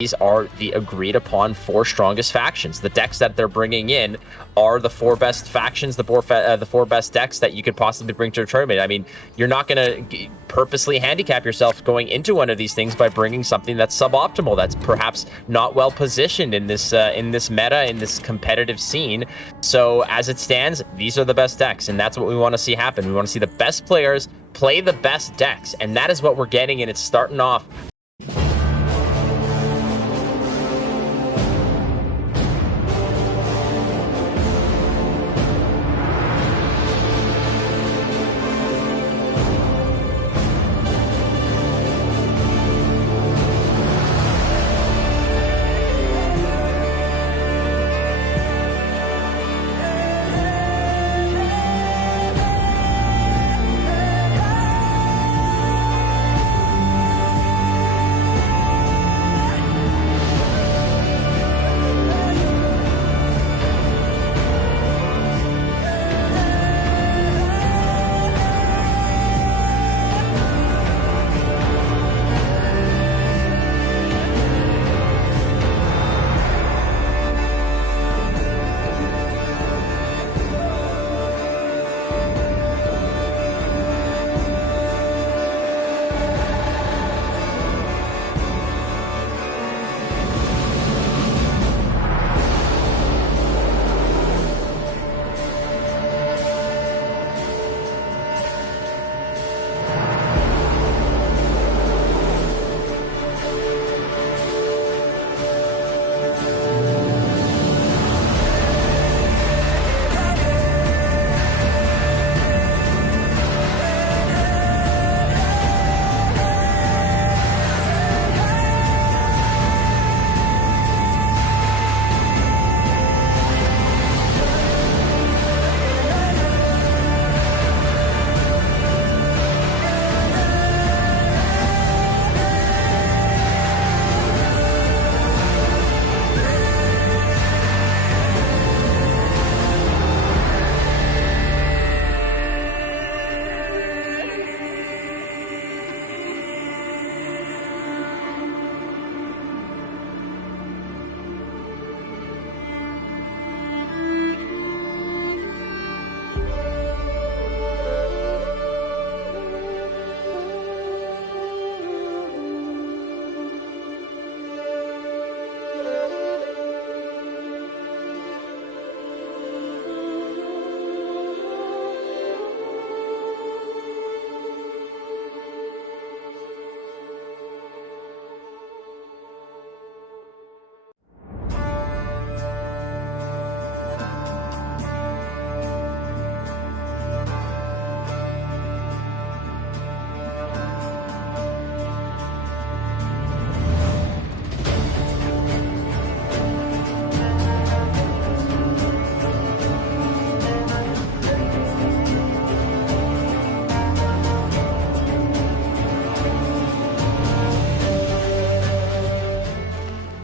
these are the agreed upon 4 strongest factions. The decks that they're bringing in are the 4 best factions, the 4 best decks that you could possibly bring to a tournament. I mean, you're not going to purposely handicap yourself going into one of these things by bringing something that's suboptimal, that's perhaps not well positioned in this meta, in this competitive scene. So as it stands, these are the best decks, and that's what we want to see happen. We want to see the best players play the best decks, and that is what we're getting, and it's starting off.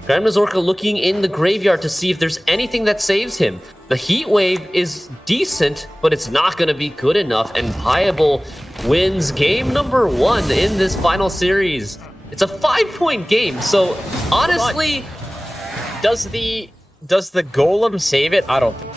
GranMazorca looking in the graveyard to see if there's anything that saves him. The Heat Wave is decent, but it's not going to be good enough, and Pajabol wins game number 1 in this final series. It's a 5-point game, so honestly, does the Golem save it? I don't think.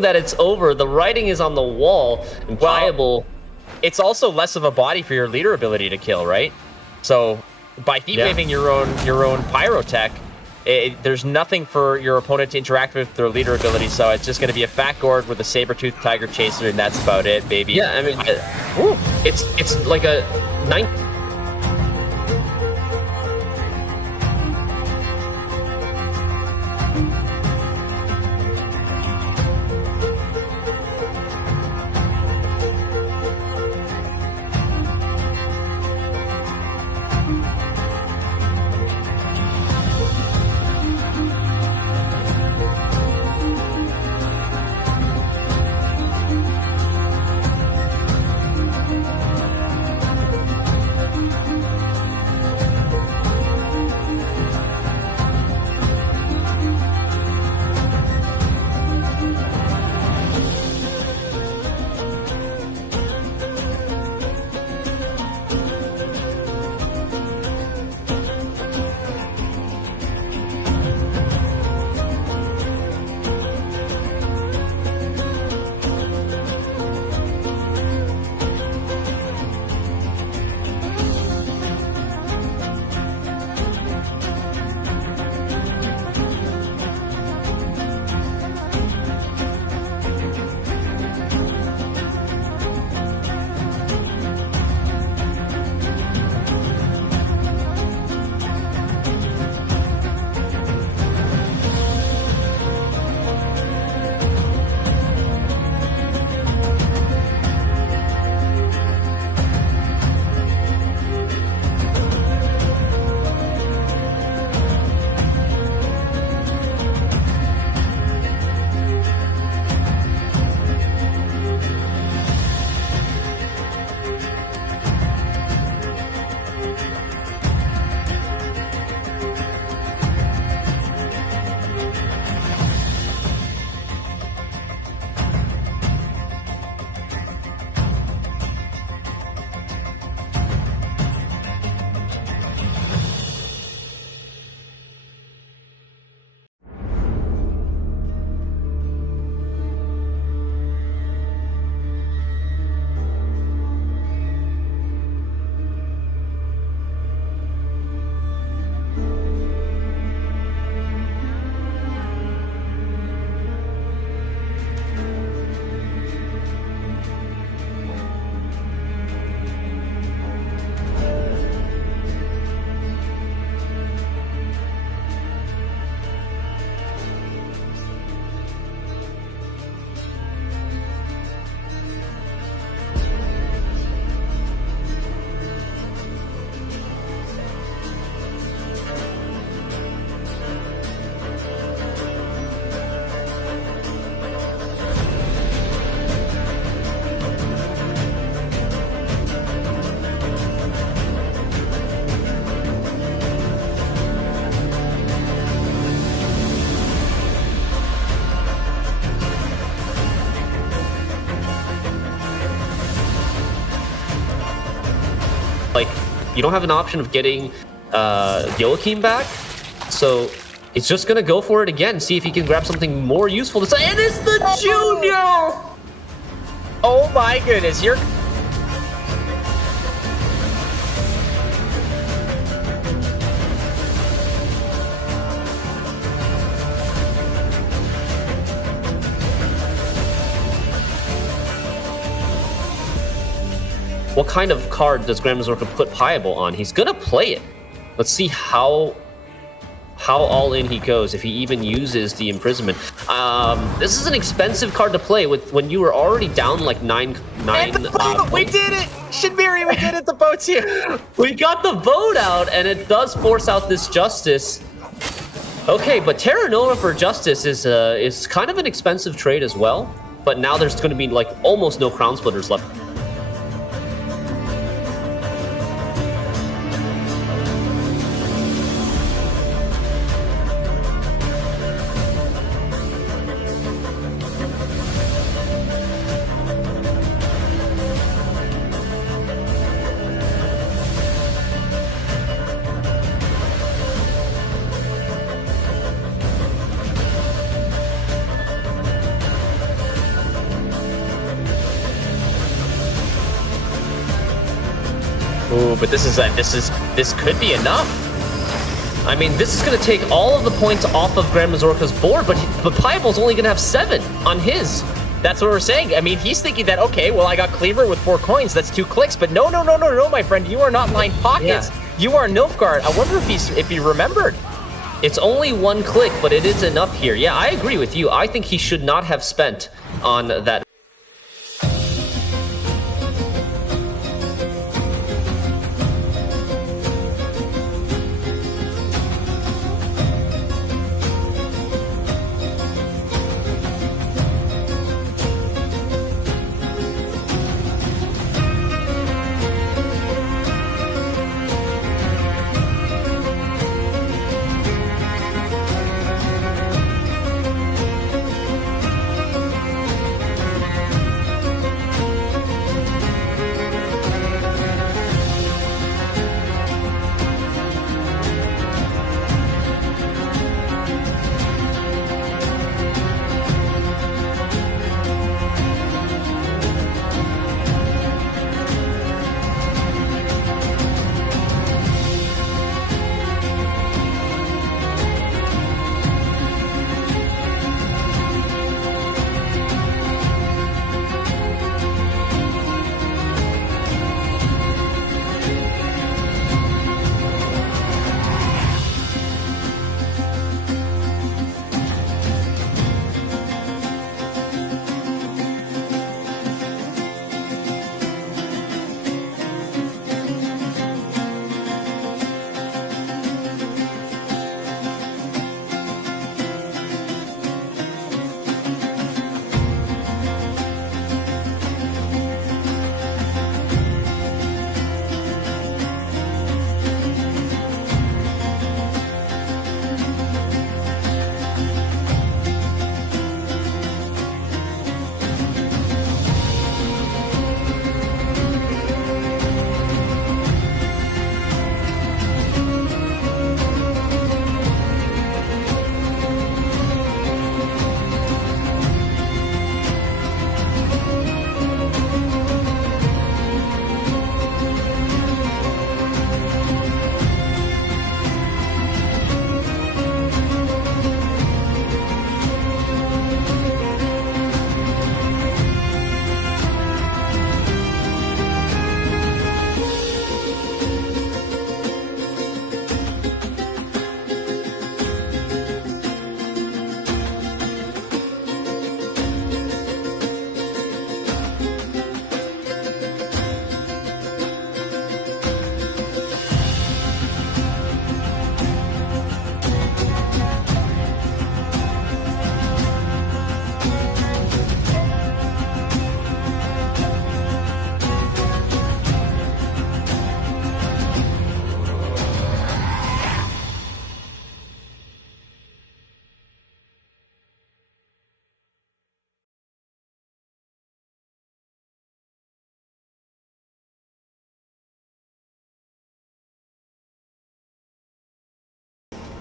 that it's over. The writing is on the wall. And Pajabol... It's also less of a body for your leader ability to kill, right? So by heat waving your own pyrotech, there's nothing for your opponent to interact with their leader ability. So it's just going to be a fat gourd with a saber-toothed tiger chaser, and that's about it, baby. Yeah, I mean, it's like a 9. Like, you don't have an option of getting Joachim back, so it's just gonna go for it again, see if he can grab something more useful this time. And it's the Junior! Oh my goodness, you're... What kind of card does GranMazorca put Pajabol on? He's gonna play it. Let's see how all in he goes, if he even uses the imprisonment. This is an expensive card to play with when you were already down like nine. We did it! Shinmiri, we did it! The boat's here! We got the boat out, and it does force out this Justice. Okay, but Terra Nova for Justice is kind of an expensive trade as well. But now there's going to be like almost no Crown Splitters left. but this could be enough. I mean, this is going to take all of the points off of GranMazorca's board, but Pajabol's only going to have 7 on his. That's what we're saying. I mean, he's thinking that, okay, well, I got Cleaver with 4 coins. That's 2 clicks. But no, my friend. You are not line pockets. Yeah. You are Nilfgaard. I wonder if he remembered. It's only 1 click, but it is enough here. Yeah, I agree with you. I think he should not have spent on that.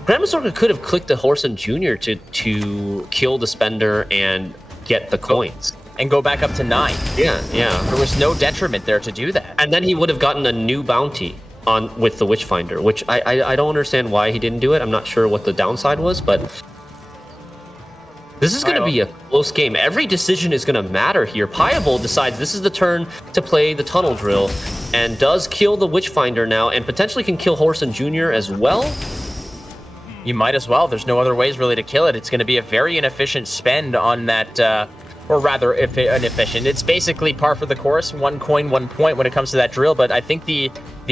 GranMazorca could have clicked the Horson Jr. to kill the spender and get the coins. And go back up to 9. Yeah. There was no detriment there to do that. And then he would have gotten a new bounty on with the Witchfinder, which I don't understand why he didn't do it. I'm not sure what the downside was, but this is going to be a close game. Every decision is going to matter here. Pajabol decides this is the turn to play the Tunnel Drill and does kill the Witchfinder now and potentially can kill Horson Jr. as well. You might as well. There's no other ways really to kill it. It's going to be a very inefficient spend on that, or rather inefficient. It's basically par for the course, 1 coin, 1 point when it comes to that drill. But I think the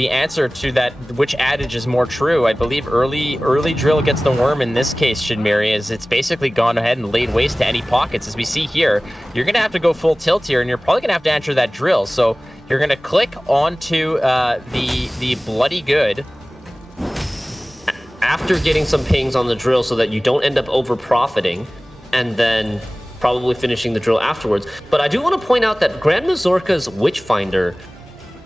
answer to that, which adage is more true, I believe early drill gets the worm in this case, Shinmiri, is it's basically gone ahead and laid waste to any pockets. As we see here, you're going to have to go full tilt here, and you're probably going to have to enter that drill. So you're going to click onto the Bloody Good. After getting some pings on the drill so that you don't end up over profiting and then probably finishing the drill afterwards. But I do want to point out that GranMazorca's Witchfinder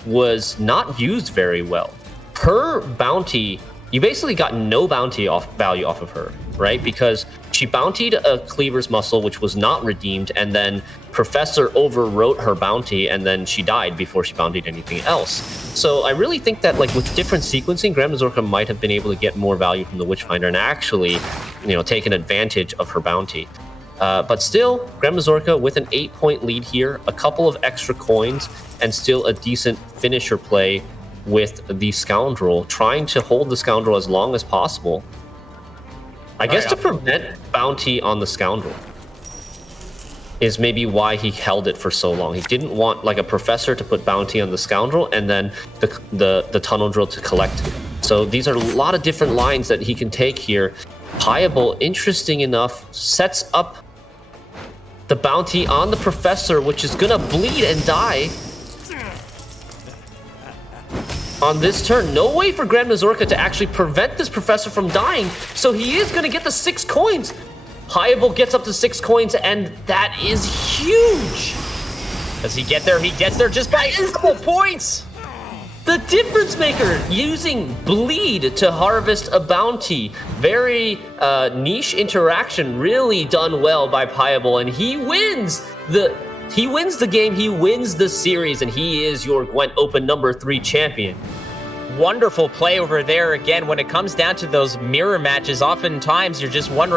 was not used very well. Her bounty, you basically got no bounty value off of her. right? Because she bountied a Cleaver's Muscle, which was not redeemed, and then Professor overwrote her bounty, and then she died before she bountied anything else. So I really think that, like, with different sequencing, GranMazorca might have been able to get more value from the Witchfinder and actually, you know, take an advantage of her bounty. But still, GranMazorca with an 8-point lead here, a couple of extra coins, and still a decent finisher play with the Scoundrel, trying to hold the Scoundrel as long as possible. I guess to prevent bounty on the Scoundrel is maybe why he held it for so long. He didn't want, like, a Professor to put bounty on the Scoundrel and then the Tunnel Drill to collect. So these are a lot of different lines that he can take here. Pajabol, interesting enough, sets up the bounty on the Professor, which is gonna bleed and die on this turn. No way for GranMazorca to actually prevent this Professor from dying, so he is gonna get the 6 coins. Pajabol gets up to 6 coins, and that is huge. Does he get there? He gets there just by equal points. The difference maker, using bleed to harvest a bounty. Very niche interaction, really done well by Pajabol, and he wins the game, he wins the series, and he is your Gwent Open number 3 champion. Wonderful play over there. Again, when it comes down to those mirror matches, oftentimes you're just wondering